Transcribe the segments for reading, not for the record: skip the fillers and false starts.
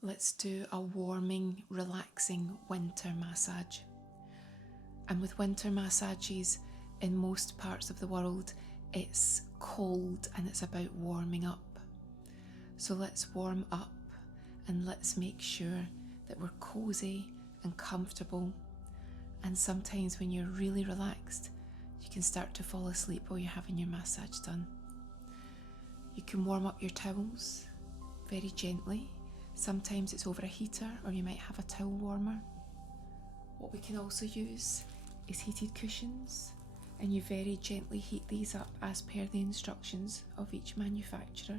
Let's do a warming, relaxing winter massage. And with winter massages, in most parts of the world, it's cold and it's about warming up. So let's warm up and let's make sure that we're cozy and comfortable. And sometimes when you're really relaxed, you can start to fall asleep while you're having your massage done. You can warm up your towels very gently. Sometimes it's over a heater, or you might have a towel warmer. What we can also use is heated cushions, and you very gently heat these up as per the instructions of each manufacturer.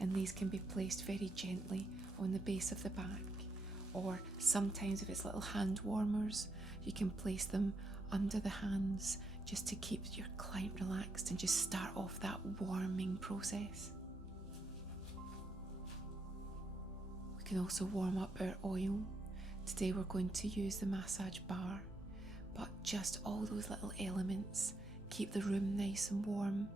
And these can be placed very gently on the base of the back, or sometimes if it's little hand warmers, you can place them under the hands just to keep your client relaxed and just start off that warming process. We can also warm up our oil. Today we're going to use the massage bar, but just all those little elements. Keep the room nice and warm.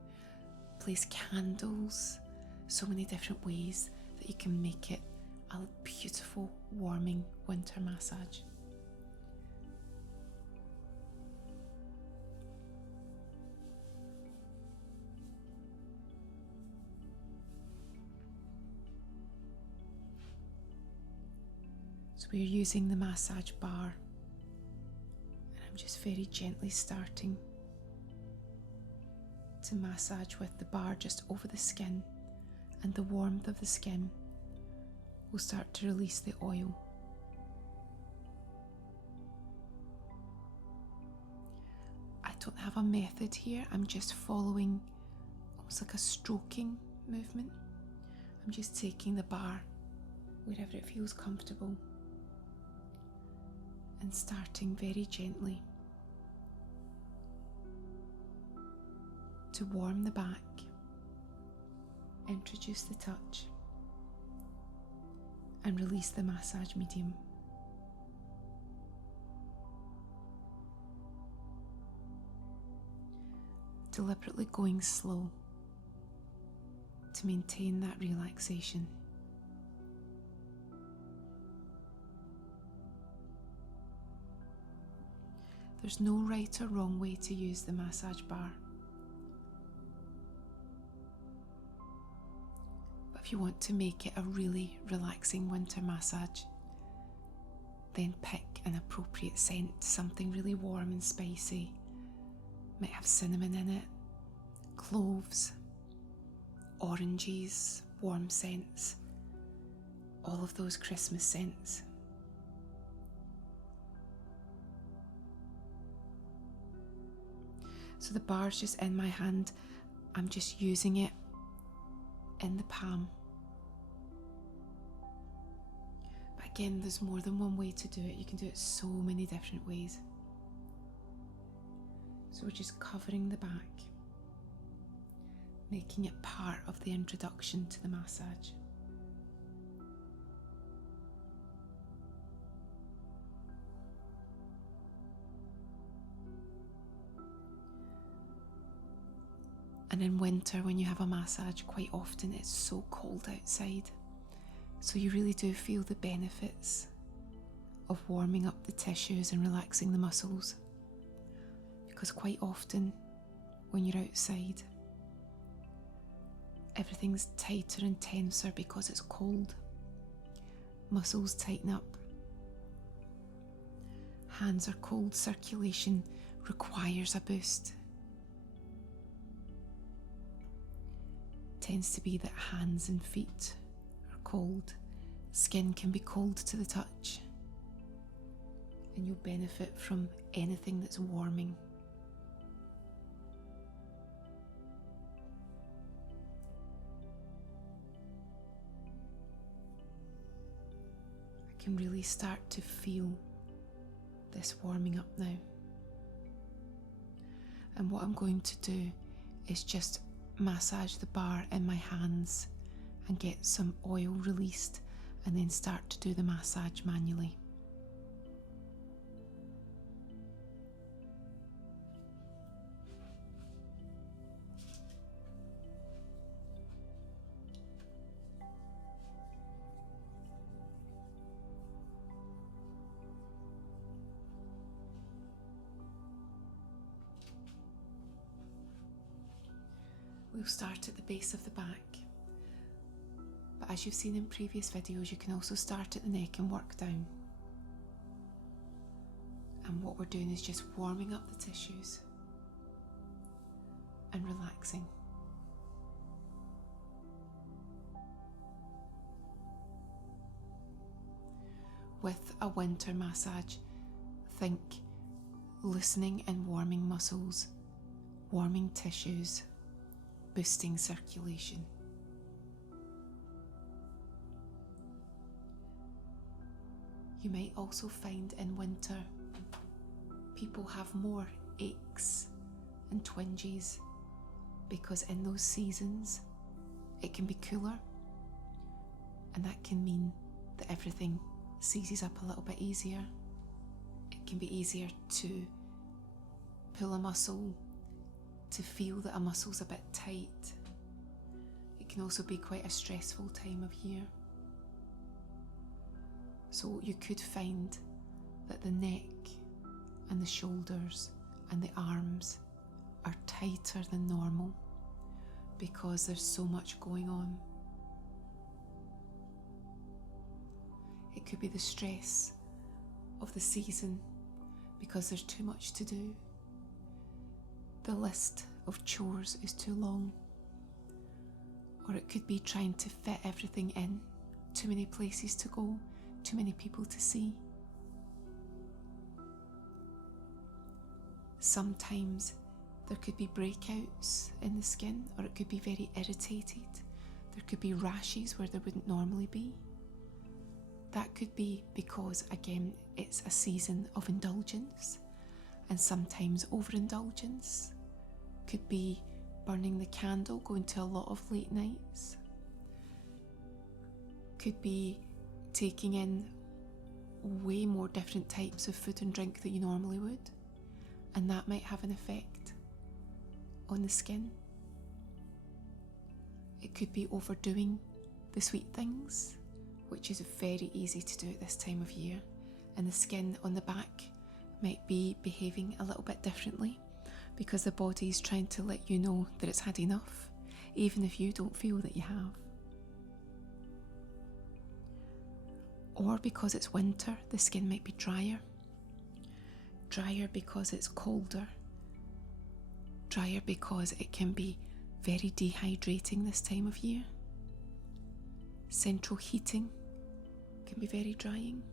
Place candles. So many different ways that you can make it a beautiful, warming winter massage. So we're using the massage bar, and I'm just very gently starting to massage with the bar just over the skin, and the warmth of the skin will start to release the oil. I don't have a method here, I'm just following almost like a stroking movement. I'm just taking the bar wherever it feels comfortable and starting very gently to warm the back, introduce the touch, and release the massage medium. Deliberately going slow to maintain that relaxation. There's no right or wrong way to use the massage bar. But if you want to make it a really relaxing winter massage, then pick an appropriate scent, something really warm and spicy. Might have cinnamon in it, cloves, oranges, warm scents, all of those Christmas scents. So the bar's just in my hand, I'm just using it in the palm. But again, there's more than one way to do it. You can do it so many different ways. So we're just covering the back, making it part of the introduction to the massage. And in winter, when you have a massage, quite often it's so cold outside. So you really do feel the benefits of warming up the tissues and relaxing the muscles. Because quite often, when you're outside, everything's tighter and tenser because it's cold. Muscles tighten up. Hands are cold, circulation requires a boost. Tends to be that hands and feet are cold. Skin can be cold to the touch. And you'll benefit from anything that's warming. I can really start to feel this warming up now. And what I'm going to do is just massage the bar in my hands and get some oil released, and then start to do the massage manually. We'll start at the base of the back, but as you've seen in previous videos, you can also start at the neck and work down. And what we're doing is just warming up the tissues and relaxing. With a winter massage, think loosening and warming muscles, warming tissues, boosting circulation. You might also find in winter people have more aches and twinges because in those seasons it can be cooler, and that can mean that everything seizes up a little bit easier. It can be easier to pull a muscle, to feel that a muscle's a bit tight. It can also be quite a stressful time of year. So you could find that the neck and the shoulders and the arms are tighter than normal because there's so much going on. It could be the stress of the season because there's too much to do. The list of chores is too long. Or it could be trying to fit everything in, too many places to go, too many people to see. Sometimes there could be breakouts in the skin, or it could be very irritated. There could be rashes where there wouldn't normally be. That could be because, again, it's a season of indulgence, and sometimes overindulgence. Could be burning the candle, going to a lot of late nights. Could be taking in way more different types of food and drink than you normally would, and that might have an effect on the skin. It could be overdoing the sweet things, which is very easy to do at this time of year, and the skin on the back might be behaving a little bit differently because the body is trying to let you know that it's had enough, even if you don't feel that you have. Or because it's winter, the skin might be drier. Drier because it's colder. Drier because it can be very dehydrating this time of year. Central heating can be very drying.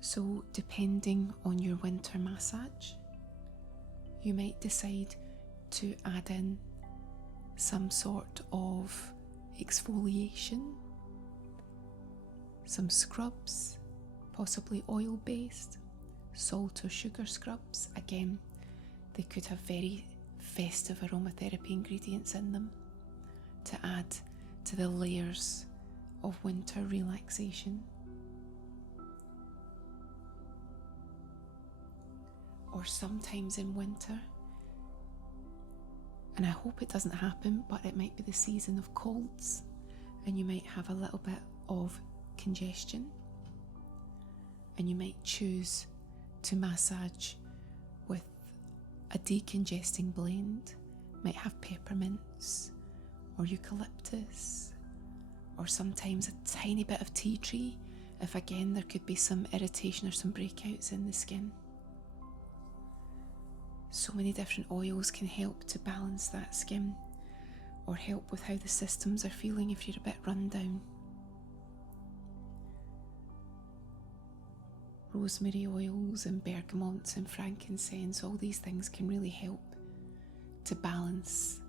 So depending on your winter massage, you might decide to add in some sort of exfoliation, some scrubs, possibly oil-based, salt or sugar scrubs. Again, they could have very festive aromatherapy ingredients in them to add to the layers of winter relaxation. Or sometimes in winter, and I hope it doesn't happen, but it might be the season of colds, and you might have a little bit of congestion, and you might choose to massage with a decongesting blend. Might have peppermints or eucalyptus, or sometimes a tiny bit of tea tree if again there could be some irritation or some breakouts in the skin. So many different oils can help to balance that skin or help with how the systems are feeling if you're a bit run down. Rosemary oils and bergamots and frankincense, all these things can really help to balance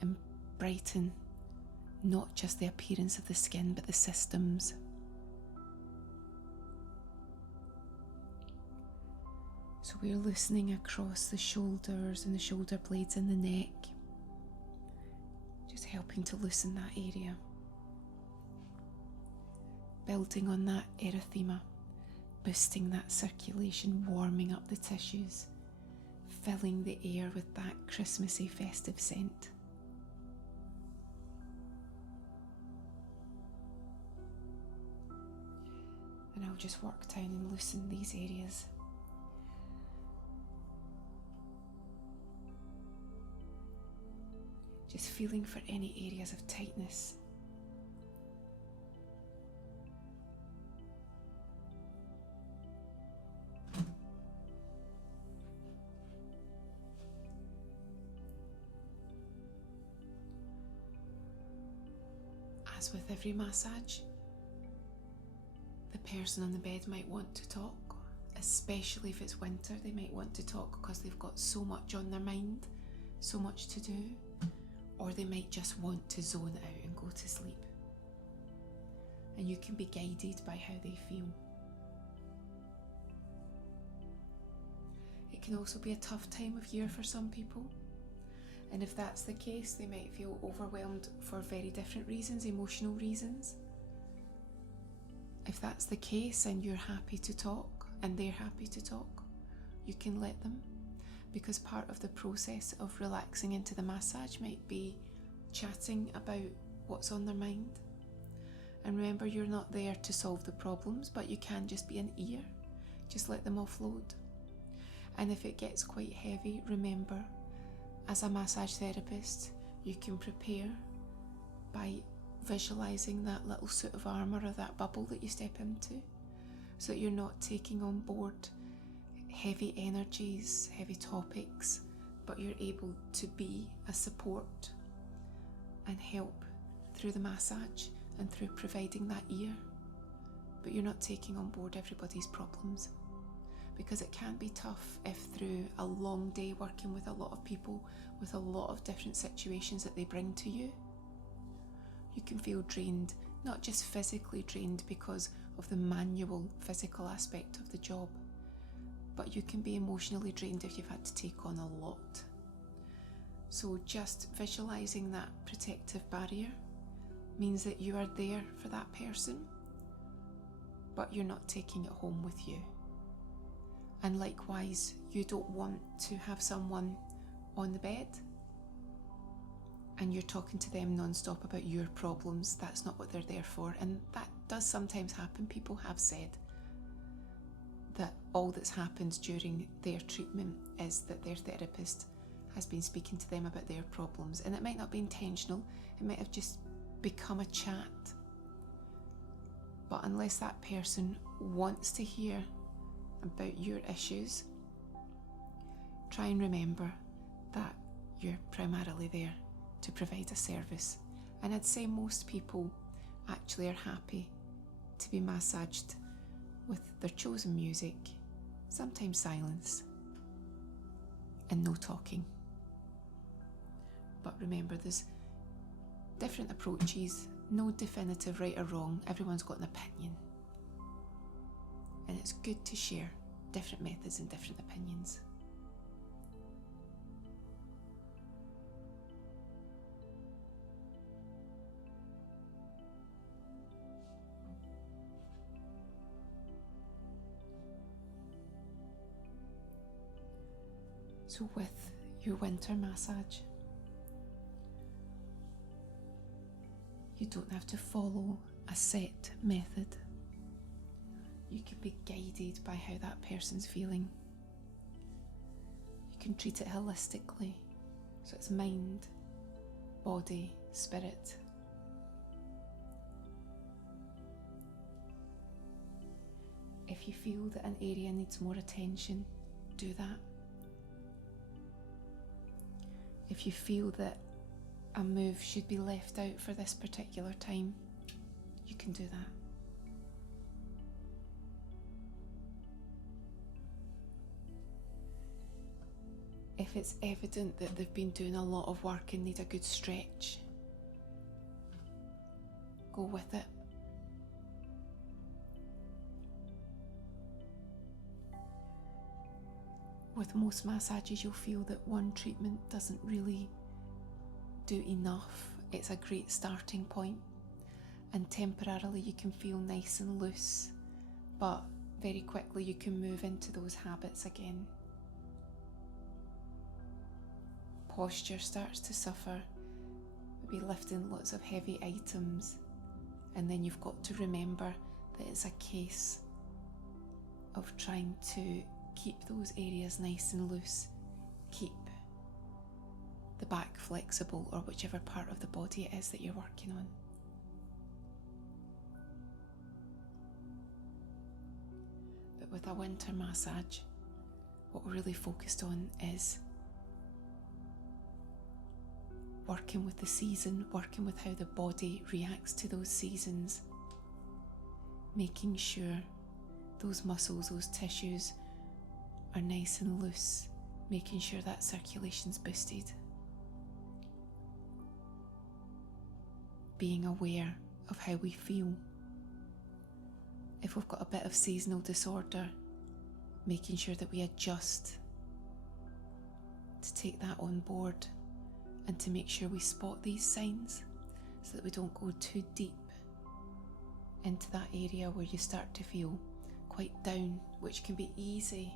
and brighten not just the appearance of the skin but the systems. So we're loosening across the shoulders and the shoulder blades and the neck, just helping to loosen that area. Building on that erythema, boosting that circulation, warming up the tissues, filling the air with that Christmassy festive scent. And I'll just work down and loosen these areas. Just feeling for any areas of tightness. As with every massage, the person on the bed might want to talk, especially if it's winter. They might want to talk because they've got so much on their mind, so much to do, or they might just want to zone out and go to sleep. And you can be guided by how they feel. It can also be a tough time of year for some people. And if that's the case, they might feel overwhelmed for very different reasons, emotional reasons. If that's the case and you're happy to talk and they're happy to talk, you can let them, because part of the process of relaxing into the massage might be chatting about what's on their mind. And remember, you're not there to solve the problems, but you can just be an ear. Just let them offload. And if it gets quite heavy, remember, as a massage therapist, you can prepare by visualizing that little suit of armour or that bubble that you step into, so that you're not taking on board heavy energies, heavy topics, but you're able to be a support and help through the massage and through providing that ear. But you're not taking on board everybody's problems, because it can be tough if through a long day working with a lot of people with a lot of different situations that they bring to you, you can feel drained, not just physically drained because of the manual physical aspect of the job, but you can be emotionally drained if you've had to take on a lot. So just visualizing that protective barrier means that you are there for that person, but you're not taking it home with you. And likewise, you don't want to have someone on the bed and you're talking to them non-stop about your problems. That's not what they're there for. And that does sometimes happen. People have said that all that's happened during their treatment is that their therapist has been speaking to them about their problems. And it might not be intentional. It might have just become a chat. But unless that person wants to hear about your issues, try and remember that you're primarily there to provide a service. And I'd say most people actually are happy to be massaged with their chosen music, sometimes silence, and no talking. But remember, there's different approaches, no definitive right or wrong. Everyone's got an opinion. And it's good to share different methods and different opinions. So with your winter massage, you don't have to follow a set method. You can be guided by how that person's feeling. You can treat it holistically, so it's mind, body, spirit. If you feel that an area needs more attention, do that. If you feel that a move should be left out for this particular time, you can do that. If it's evident that they've been doing a lot of work and need a good stretch, go with it. With most massages, you'll feel that one treatment doesn't really do enough. It's a great starting point, and temporarily you can feel nice and loose, but very quickly you can move into those habits again. Posture starts to suffer, maybe lifting lots of heavy items, and then you've got to remember that it's a case of trying to keep those areas nice and loose, keep the back flexible, or whichever part of the body it is that you're working on. But with a winter massage, what we're really focused on is working with the season, working with how the body reacts to those seasons, making sure those muscles, those tissues are nice and loose, making sure that circulation's boosted. Being aware of how we feel. If we've got a bit of seasonal disorder, making sure that we adjust to take that on board and to make sure we spot these signs so that we don't go too deep into that area where you start to feel quite down, which can be easy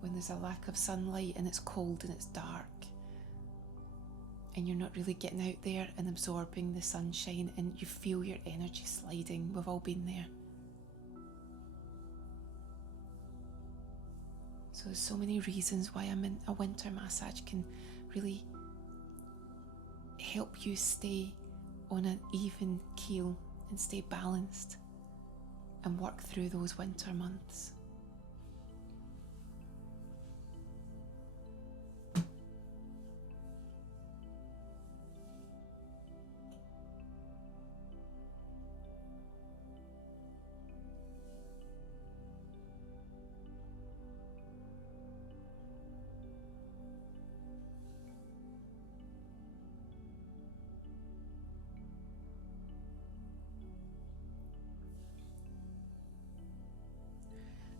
when there's a lack of sunlight and it's cold and it's dark and you're not really getting out there and absorbing the sunshine, and you feel your energy sliding. We've all been there. So there's so many reasons why a winter massage can really help you stay on an even keel and stay balanced and work through those winter months.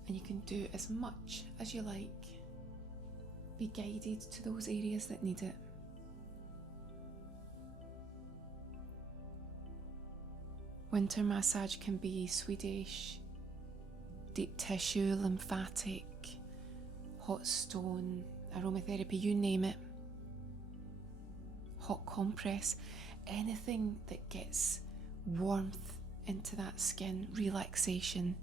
And you can do as much as you like. Be guided to those areas that need it. Winter massage can be Swedish, deep tissue, lymphatic, hot stone, aromatherapy, you name it. Hot compress, anything that gets warmth into that skin, relaxation.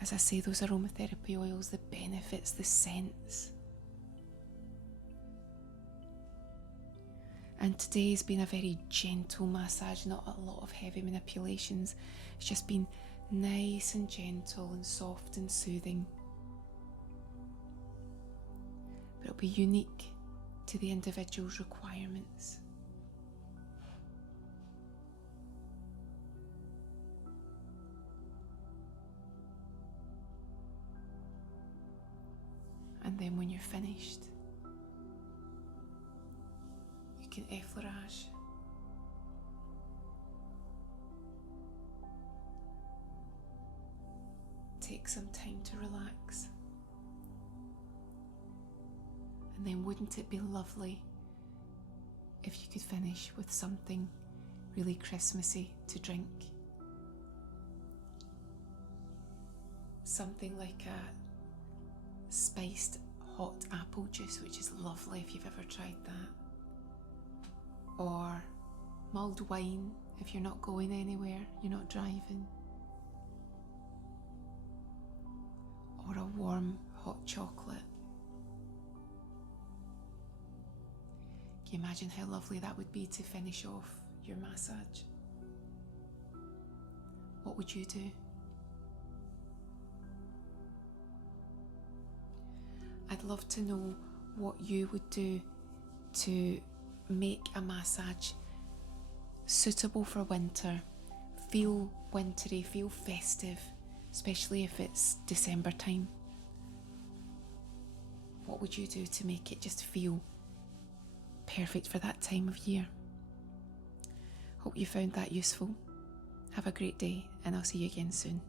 As I say, those aromatherapy oils, the benefits, the scents. And today's been a very gentle massage, not a lot of heavy manipulations. It's just been nice and gentle and soft and soothing. But it'll be unique to the individual's requirements. And then when you're finished, you can effleurage. Take some time to relax. And then wouldn't it be lovely if you could finish with something really Christmassy to drink? Something like a spiced hot apple juice, which is lovely if you've ever tried that. Or mulled wine if you're not going anywhere, you're not driving. Or a warm hot chocolate. Can you imagine how lovely that would be to finish off your massage? What would you do? I'd love to know what you would do to make a massage suitable for winter, feel wintry, feel festive, especially if it's December time. What would you do to make it just feel perfect for that time of year? Hope you found that useful. Have a great day, and I'll see you again soon.